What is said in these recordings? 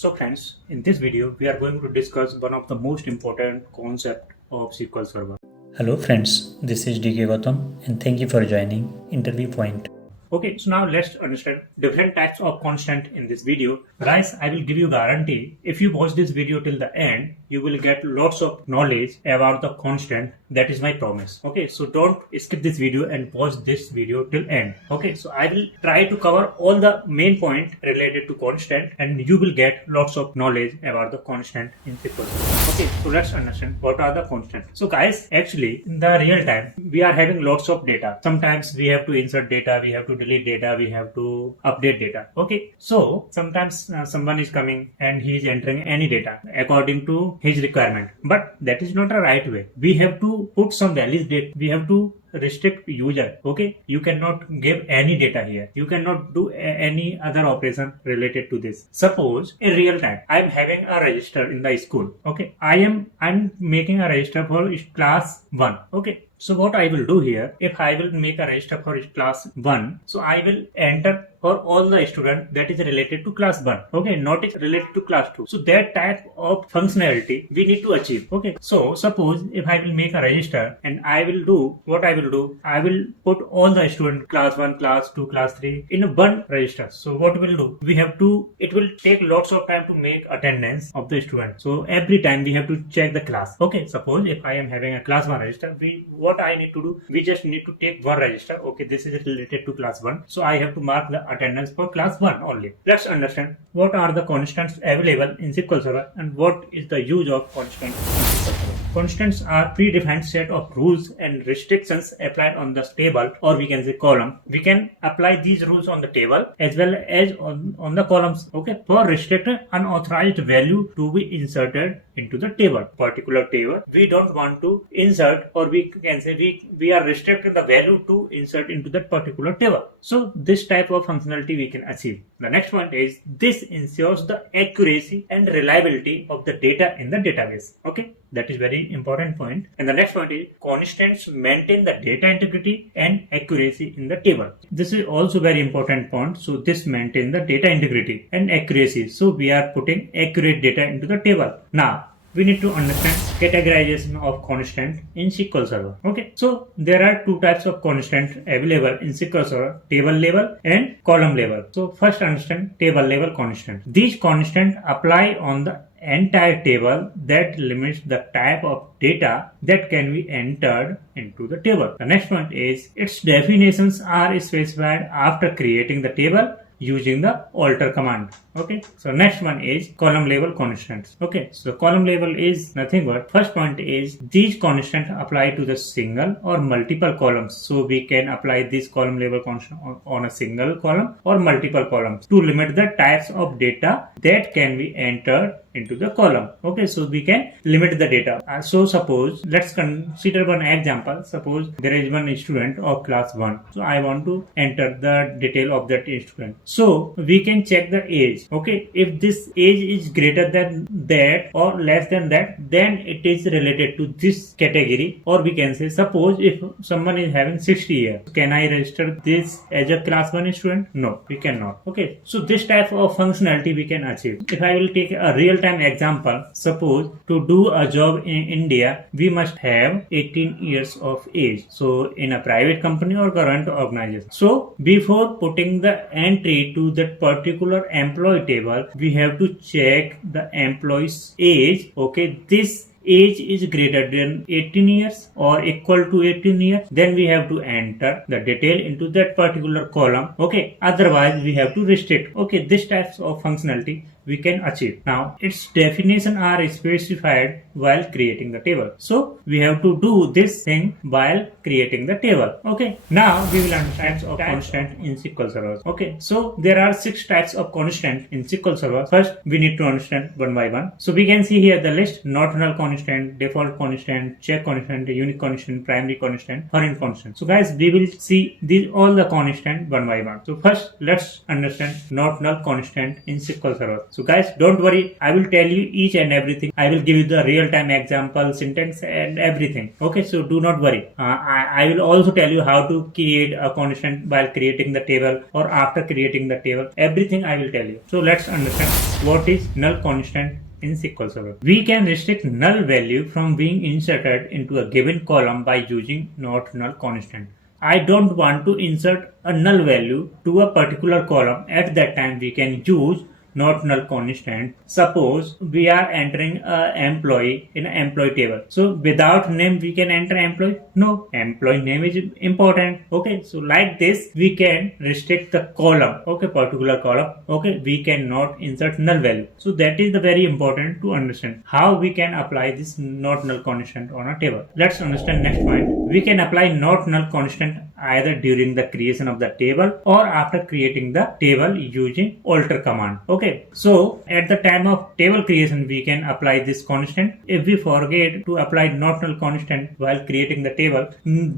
So friends, in this video, we are going to discuss one of the most important concept of SQL Server. Hello friends, this is DK Gautam and thank you for joining Interview Point. Okay, so now let's understand different types of constant in this video. Guys, I will give you guarantee if you watch this video till the end, you will get lots of knowledge about the constant. That is my promise. Okay, so don't skip this video and watch this video till end. Okay, so I will try to cover all the main point related to constant and you will get lots of knowledge about the constant in SQL. Okay, so let's understand what are the constants. So guys, actually in the real time, we are having lots of data. Sometimes we have to insert data, we have to delete data, we have to update data. Okay, so sometimes someone is coming and he is entering any data according to his requirement, but that is not a right way. We have to put some values that we have to restrict user. Okay, you cannot give any data here, you cannot do any other operation related to this. Suppose in real time I am having a register in the school. Okay, I'm making a register for class 1. Okay, so what I will do here, if I will make a register for class 1, so I will enter for all the students that is related to class 1. Okay, not is related to class 2. So that type of functionality we need to achieve. Okay, so suppose if I will make a register and I will do what I will put all the students class 1, class 2, class 3 in a one register. So what we'll do, we have to, it will take lots of time to make attendance of the student. So every time we have to check the class. Okay, suppose if I am having a class 1 register, what I need to do, we just need to take one register. Okay, this is related to class 1. So I have to mark the attendance for class 1 only. Let's understand what are the constants available in SQL Server and what is the use of constants in SQL Server. Constants are predefined set of rules and restrictions applied on the table, or we can say column. We can apply these rules on the table as well as on the columns. Okay, for restricted unauthorized value to be inserted into the table, particular table we don't want to insert, or we can say we are restricting the value to insert into that particular table. So this type of functionality we can achieve. The next one is this ensures the accuracy and reliability of the data in the database. Okay, that is very important point. And the next point is constants maintain the data integrity and accuracy in the table. This is also very important point. So this maintain the data integrity and accuracy. So we are putting accurate data into the table. Now we need to understand categorization of constant in SQL Server. Okay, so there are two types of constant available in SQL Server: table level and column level. So first understand table level constant. These constants apply on the entire table that limits the type of data that can be entered into the table. The next point is its definitions are specified after creating the table using the alter command. Okay, so next one is column level constants. Okay, so column level is nothing but first point is these constants apply to the single or multiple columns. So we can apply this column level constant on a single column or multiple columns to limit the types of data that can be entered into the column. Okay, so we can limit the data. So suppose let's consider one example. Suppose there is one student of class 1. So I want to enter the detail of that student. So we can check the age. Okay, if this age is greater than that or less than that, then it is related to this category. Or we can say, suppose if someone is having 60 years, can I register this as a class 1 student? No, we cannot. Okay, so this type of functionality we can achieve. If I will take a real-time example, suppose to do a job in India, we must have 18 years of age. So in a private company or government organization. So before putting the entry to that particular employee table, we have to check the employee's age. Okay, this age is greater than 18 years or equal to 18 years, then we have to enter the detail into that particular column. Okay, otherwise we have to restrict. Okay, this types of functionality we can achieve. Now its definition are specified while creating the table. So we have to do this thing while creating the table. Okay, now we will understand of constant in SQL Server. Okay, so there are 6 types of constant in SQL Server. First we need to understand one by one. So we can see here the list: not null constant, constant, default constant, check constant, unique constant, primary constant, foreign constant. So guys, we will see these all the constant one by one. So first, let's understand not null constant in SQL Server. So guys, don't worry, I will tell you each and everything. I will give you the real-time example, syntax and everything. Okay, so do not worry. I will also tell you how to create a constant while creating the table or after creating the table. Everything I will tell you. So let's understand what is null constant in SQL Server. We can restrict null value from being inserted into a given column by using not null constant. I don't want to insert a null value to a particular column. At that time, we can use not null constant. Suppose we are entering an employee in an employee table. So without name we can enter employee? No, employee name is important. Okay, so like this we can restrict the column. Okay, particular column. Okay, we cannot insert null value. So that is the very important to understand how we can apply this not null constant on a table. Let's understand next point. We can apply not null constant either during the creation of the table or after creating the table using alter command. Okay, so at the time of table creation we can apply this constant. If we forget to apply not null constant while creating the table,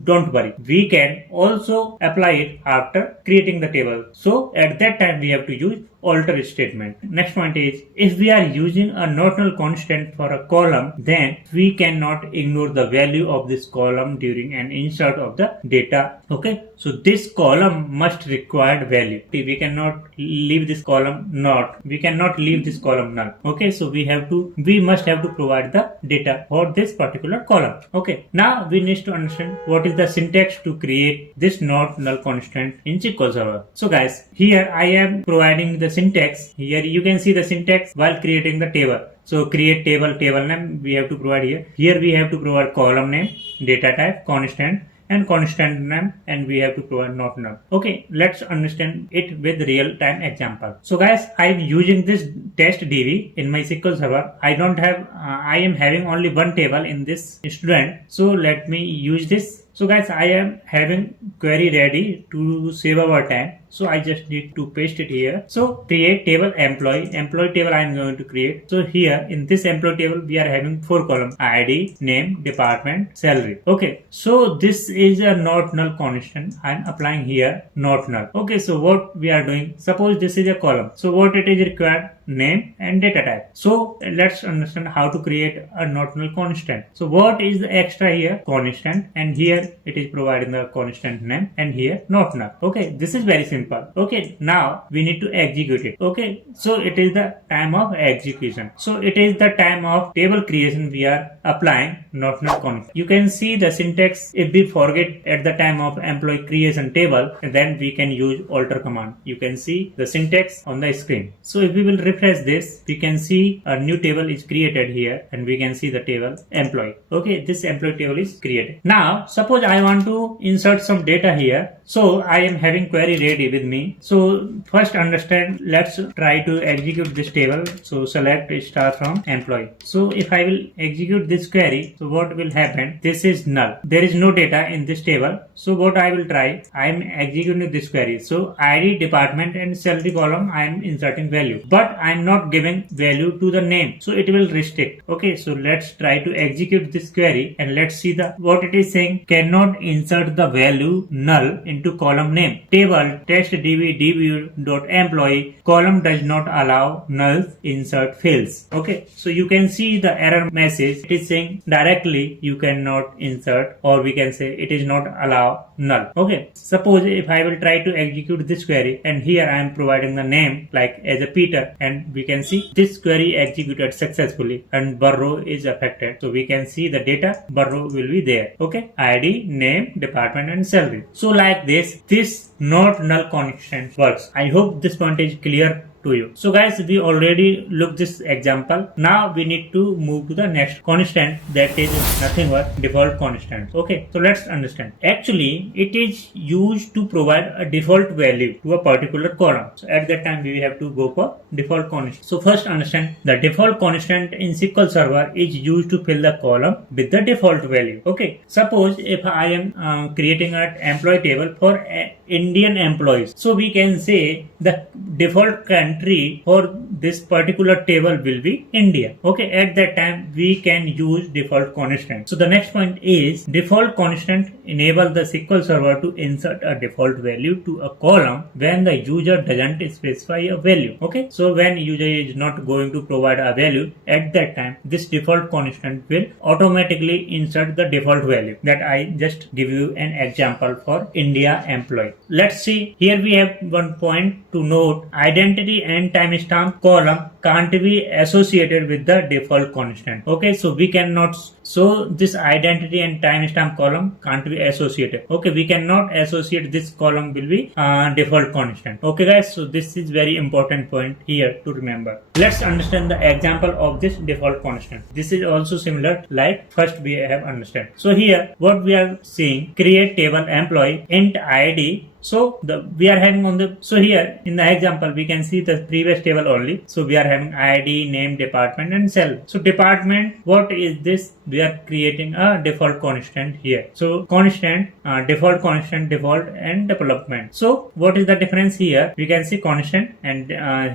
don't worry, we can also apply it after creating the table. So at that time we have to use alter statement. Next point is, if we are using a not null constant for a column, then we cannot ignore the value of this column during an insert of the data. Okay, so this column must require value. We cannot leave this column not. We cannot leave this column null. Okay, so we must have to provide the data for this particular column. Okay, now we need to understand what is the syntax to create this not null constant in SQL Server. So guys, here I am providing the syntax. Here you can see the syntax while creating the table. So create table name we have to provide here. Here we have to provide column name, data type, constant and constant name, and we have to provide not null. Okay, let's understand it with real time example. So guys, I'm using this test DB in my SQL Server. I am having only one table in this student. So let me use this. So guys, I am having query ready to save our time. So I just need to paste it here. So create table employee table I am going to create. So here in this employee table we are having 4 columns: ID, name, department, salary. Okay, so this is a not null constant. I am applying here not null. Okay, so what we are doing, suppose this is a column. So what it is required, name and data type. So let's understand how to create a not null constant. So what is the extra here? Constant, and here it is providing the constant name, and here not null. Okay, this is very simple. Okay, now we need to execute it. Okay, so it is the time of execution. So it is the time of table creation we are applying not null constant. You can see the syntax. If we forget at the time of employee creation table, then we can use alter command. You can see the syntax on the screen. So if we will refresh this, we can see a new table is created here, and we can see the table employee. Okay, this employee table is created. Now suppose I want to insert some data here. So I am having query ready with me. So first understand, let's try to execute this table. So select star from employee. So if I will execute this query, so what will happen? This is null. There is no data in this table. So what I will try, I am executing this query. So ID, department and salary column I am inserting value, but I am not giving value to the name. So it will restrict. Okay, so let's try to execute this query and let's see what it is saying. Cannot insert the value null into column name. Table test db.employee column does not allow null insert fails. Okay, so you can see the error message. It is saying directly you cannot insert, or we can say it is not allow null. Okay, suppose if I will try to execute this query, and here I am providing the name like as a Peter, and we can see this query executed successfully and Burrow is affected. So we can see the data Burrow will be there. Okay, ID, name, department and salary. So like this not null constant works. I hope this point is clear to you. So guys, we already looked this example. Now we need to move to the next constant, that is nothing but default constant. Okay, so let's understand. Actually, it is used to provide a default value to a particular column. So at that time we have to go for default constant. So first understand, the default constant in SQL Server is used to fill the column with the default value. Okay, suppose if I am creating an employee table for Indian employees, so we can say the default entry for this particular table will be India. Okay, at that time we can use default constant. So the next point is default constant enable the SQL server to insert a default value to a column when the user doesn't specify a value. Okay, so when user is not going to provide a value, at that time this default constant will automatically insert the default value. That I just give you an example for India employee. Let's see, here we have one point to note: identity and timestamp column can't be associated with the default constant. Okay, so we cannot, so this identity and timestamp column can't be associated. Okay, we cannot associate this column will be default constant. Okay guys, so this is very important point here to remember. Let's understand the example of this default constant. This is also similar like first we have understand. So here what we are seeing, create table employee int id. So we are having on the, so here in the example we can see the previous table only. So we are having ID, name, department and cell. So department, what is this? We are creating a default constant here. So constant, default constant, default and development. So what is the difference here? We can see constant and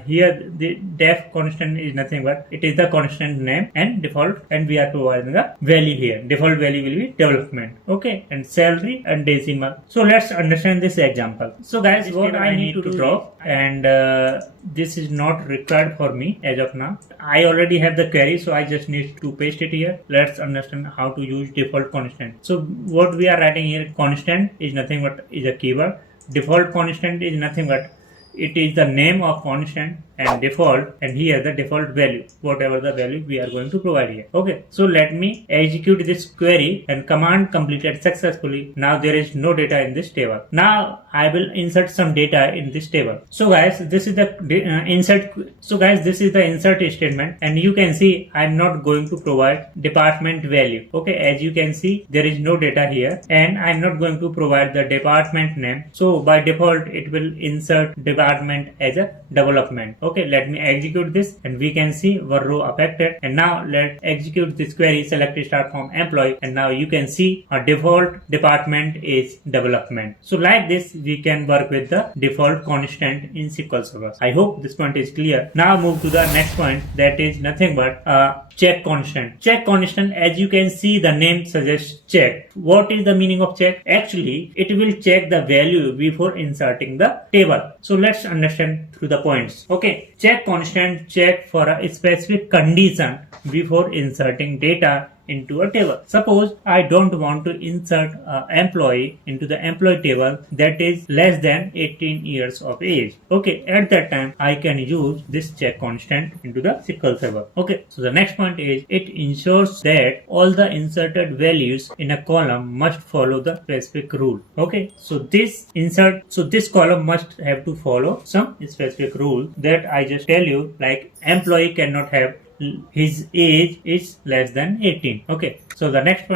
here the def constant is nothing but it is the constant name and default, and we are providing the value here. Default value will be development. Okay, and salary and decimal. So let's understand this example. So guys, what I need to draw, and this is not required for me as of now. I already have the query, so I just need to paste it here. Let's understand how to use default constant. So what we are writing here, constant is nothing but is a keyword. Default constant is nothing but it is the name of constant and default, and here the default value, whatever the value we are going to provide here. Okay, so let me execute this query and command completed successfully. Now there is no data in this table. Now I will insert some data in this table. So guys, this is the insert. So guys, this is the insert statement, and you can see I'm not going to provide department value. Okay, as you can see there is no data here, and I'm not going to provide the department name. So by default it will insert department as a development. Okay, let me execute this and we can see our row affected. And now let's execute this query, select start from employee, and now you can see our default department is development. So like this we can work with the default constant in SQL Server. I hope this point is clear. Now move to the next point, that is nothing but check constant. Check constant, as you can see the name suggests check. What is the meaning of check? Actually it will check the value before inserting the table. So let's understand through the points. Okay, check constant check for a specific condition before inserting data into a table. Suppose I don't want to insert an employee into the employee table that is less than 18 years of age. Okay, at that time I can use this check constant into the SQL Server. Okay, so the next point is it ensures that all the inserted values in a column must follow the specific rule. Okay, so this column must have to follow some specific rule that I just tell you, like employee cannot have his age is less than 18. Okay, so the next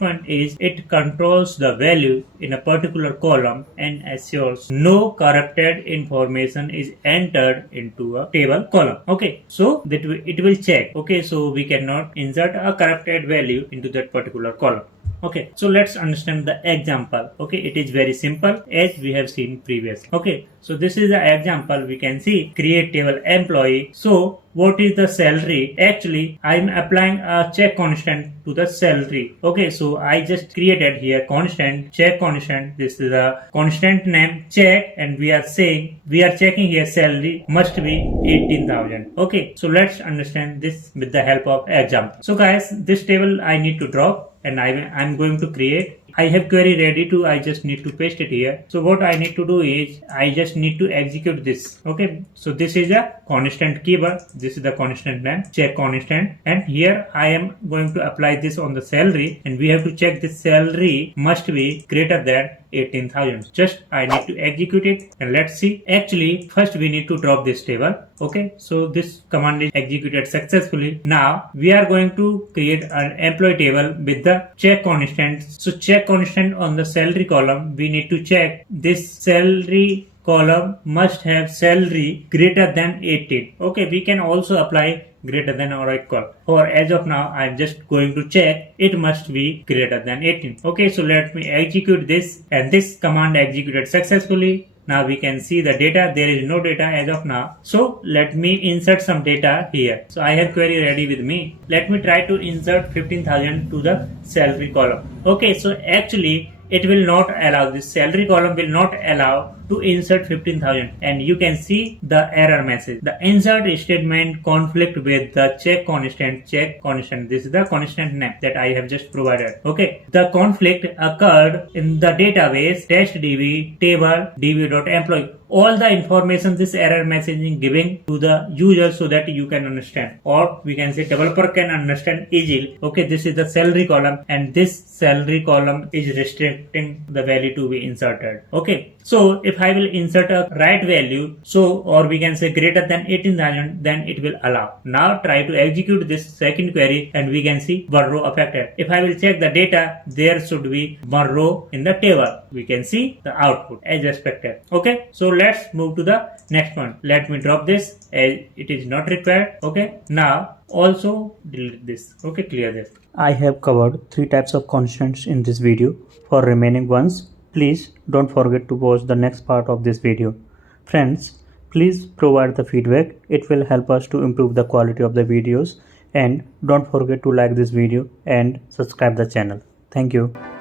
point is it controls the value in a particular column and assures no corrupted information is entered into a table column. Okay, so that it will check. Okay, so we cannot insert a corrupted value into that particular column. Okay, so let's understand the example. Okay, it is very simple as we have seen previously. Okay, so this is the example. We can see create table employee. So what is the salary? Actually I'm applying a check constant to the salary. Okay, so I just created here constant, check constant. This is a constant name check, and we are checking here salary must be 18,000. Okay, so let's understand this with the help of example. So guys, this table I need to drop, and I'm going to create. I have query ready to, I just need to paste it here. So what I need to do is I just need to execute this. Okay, so this is a constant keyword. This is the constant name, check constant, and here I am going to apply this on the salary, and we have to check this salary must be greater than 18,000. Just I need to execute it, and let's see. Actually first we need to drop this table. Okay, so this command is executed successfully. Now we are going to create an employee table with the check constant. So check constant on the salary column, we need to check this salary column must have salary greater than 18. Okay, we can also apply greater than or equal. For as of now I'm just going to check it must be greater than 18. Okay, so let me execute this, and this command executed successfully. Now we can see the data. There is no data as of now. So let me insert some data here. So I have query ready with me. Let me try to insert 15,000 to the salary column. Okay, so actually it will not allow, this salary column will not allow to insert 15,000, and you can see the error message. The insert statement conflict with the check constant. This is the constant name that I have just provided. Okay, the conflict occurred in the database testdb table db.employee. All the information this error message is giving to the user so that you can understand, or we can say developer can understand easily. Okay, this is the salary column, and this salary column is restricting the value to be inserted. Okay, so if I will insert a right value, so, or we can say greater than 18,000, then it will allow. Now try to execute this second query and we can see one row affected. If I will check the data, there should be one row in the table. We can see the output as expected. Okay, so let's move to the next one. Let me drop this as it is not required. Okay, now also delete this. Okay, clear this. I have covered 3 types of constraints in this video. For remaining ones, please don't forget to watch the next part of this video. Friends, please provide the feedback. It will help us to improve the quality of the videos, and don't forget to like this video and subscribe the channel. Thank you.